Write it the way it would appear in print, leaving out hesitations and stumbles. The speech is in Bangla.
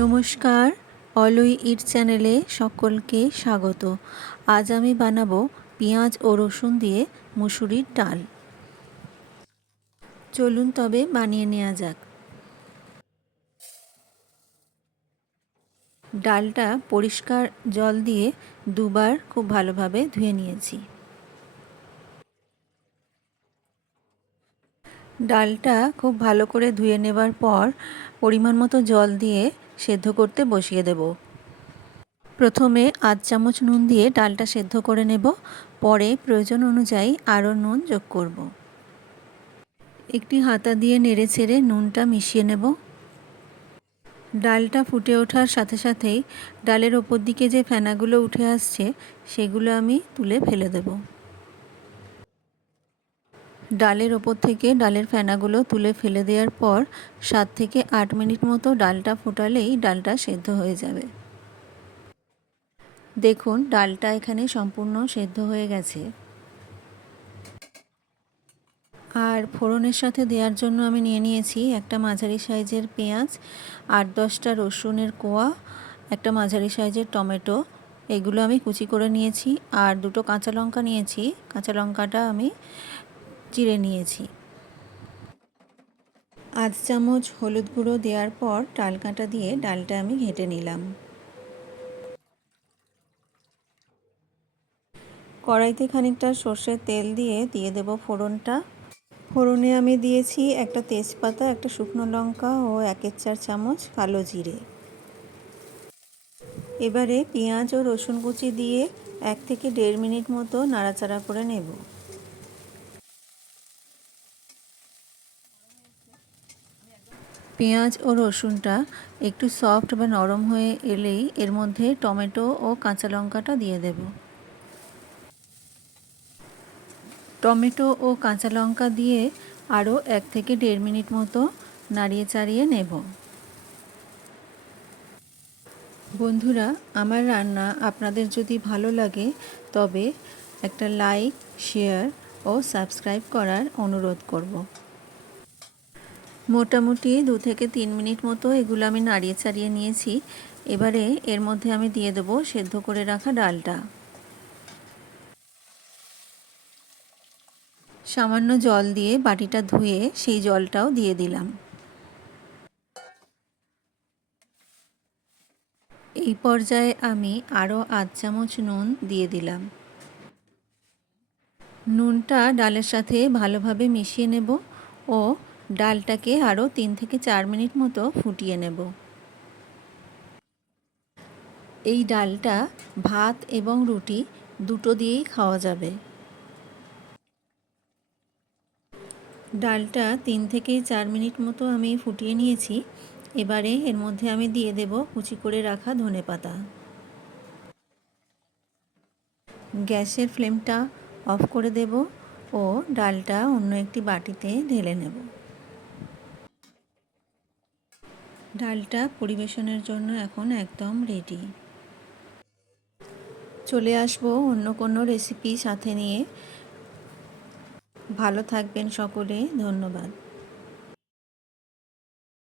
নমস্কার, অলুই ইট চ্যানেলে সকলকে স্বাগত। আজ আমি বানাবো পেঁয়াজ ও রসুন দিয়ে মুসুরির ডাল। চলুন তবে বানিয়ে নেওয়া যাক। ডালটা পরিষ্কার জল দিয়ে দুবার খুব ভালোভাবে ধুয়ে নিয়েছি। ডালটা খুব ভালো করে ধুয়ে নেবার পর পরিমাণ মতো জল দিয়ে সেদ্ধ করতে বসিয়ে দেব। প্রথমে আধ চামচ নুন দিয়ে ডালটা সেদ্ধ করে নেব, পরে প্রয়োজন অনুযায়ী আরও নুন যোগ করব। একটি হাতা দিয়ে নেড়েচেড়ে নুনটা মিশিয়ে নেব। ডালটা ফুটে ওঠার সাথে সাথেই ডালের ওপর দিকে যে ফেনাগুলো উঠে আসছে সেগুলো আমি তুলে ফেলে দেব। ডালের ওপর থেকে ডালের ফেনাগুলো তুলে ফেলে দেওয়ার পর 7 থেকে 8 মিনিট মতো ডালটা ফোটালেই ডালটা সেদ্ধ হয়ে যাবে। দেখুন ডালটা এখানে সম্পূর্ণ সেদ্ধ হয়ে গেছে। আর ফোড়নের সাথে দেওয়ার জন্য আমি নিয়ে নিয়েছি একটা মাঝারি সাইজের পেঁয়াজ, 8-10টা রসুনের কোয়া, একটা মাঝারি সাইজের টমেটো, এগুলো আমি কুচি করে নিয়েছি। আর 2টো কাঁচা লঙ্কা নিয়েছি, কাঁচা লঙ্কাটা আমি চিড়ে নিয়েছি। আধ চামচ হলুদ গুঁড়ো দেওয়ার পর ডাল কাঁটা দিয়ে ডালটা আমি ঘেঁটে নিলাম। কড়াইতে খানিকটা সর্ষের তেল দিয়ে দেব ফোড়নটা। ফোড়নে আমি দিয়েছি একটা তেজপাতা, একটা শুকনো লঙ্কা ও 1/4 চামচ কালো জিরে। এবারে পেঁয়াজ ও রসুন কুচি দিয়ে 1 থেকে 1.5 মিনিট মতো নাড়াচাড়া করে নেব। পেঁয়াজ ও রসুনটা একটু সফট বা নরম হয়ে এলেই এর মধ্যে টমেটো ও কাঁচা লঙ্কাটা দিয়ে দেব। টমেটো ও কাঁচা লঙ্কা দিয়ে আরও 1 থেকে 1.5 মিনিট মতো নাড়িয়ে চাড়িয়ে নেব। বন্ধুরা, আমার রান্না আপনাদের যদি ভালো লাগে তবে একটা লাইক, শেয়ার ও সাবস্ক্রাইব করার অনুরোধ করব। মোটামুটি 2 থেকে 3 মিনিট মতো এগুলো আমি নাড়িয়ে চাড়িয়ে নিয়েছি। এবারে এর মধ্যে আমি দিয়ে দেবো সেদ্ধ করে রাখা ডালটা। সামান্য জল দিয়ে বাটিটা ধুয়ে সেই জলটাও দিয়ে দিলাম। এই পর্যায়ে আমি আরও আধ চামচ নুন দিয়ে দিলাম। নুনটা ডালের সাথে ভালোভাবে মিশিয়ে নেব ও ডালটাকে আরও 3 থেকে 4 মিনিট মতো ফুটিয়ে নেব। এই ডালটা ভাত এবং রুটি দুটো দিয়েই খাওয়া যাবে। ডালটা 3 থেকে 4 মিনিট মতো আমি ফুটিয়ে নিয়েছি। এবারে এর মধ্যে আমি দিয়ে দেব কুচি করে রাখা ধনেপাতা। গ্যাসের ফ্লেমটা অফ করে দেব ও ডালটা অন্য একটি বাটিতে ঢেলে নেব। ডালটা পরিবেশনের জন্য এখন একদম রেডি। চলে আসবো অন্য কোনো রেসিপি সাথে নিয়ে। ভালো থাকবেন সকলে, ধন্যবাদ।